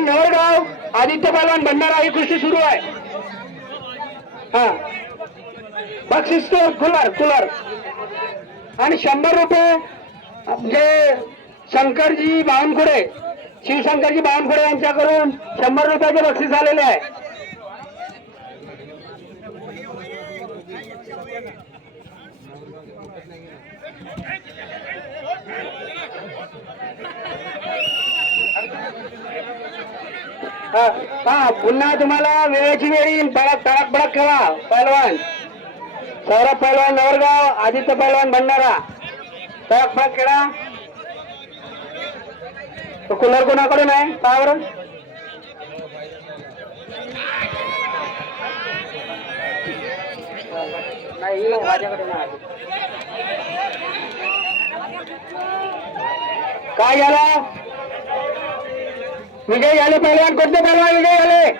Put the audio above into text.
पहलवान नवरगाव आदित्य पहलवान भंडारा ही कुस्ती सुरू आहे. हा बक्षीस कूलर आणि 100 रुपये म्हणजे शंकरजी बावनकुळे शिवशंकरजी बावनकुळे यांच्याकडून 100 रुपयाचे बक्षीस आलेले आहे. हा पुन्हा तुम्हाला वेळेची वेळ येईल. तडक बडक खेळा. पहलवान सौरभ पहलवान नवरगाव आदित्य पहलवान भंडारा तडक बडक खेळा. तो कूलर कोणाकडून आहे पावर नाही माझ्याकडे नाही. काय झालं विजय झाले पहलवान. कोणते पहलवान विजय झाले.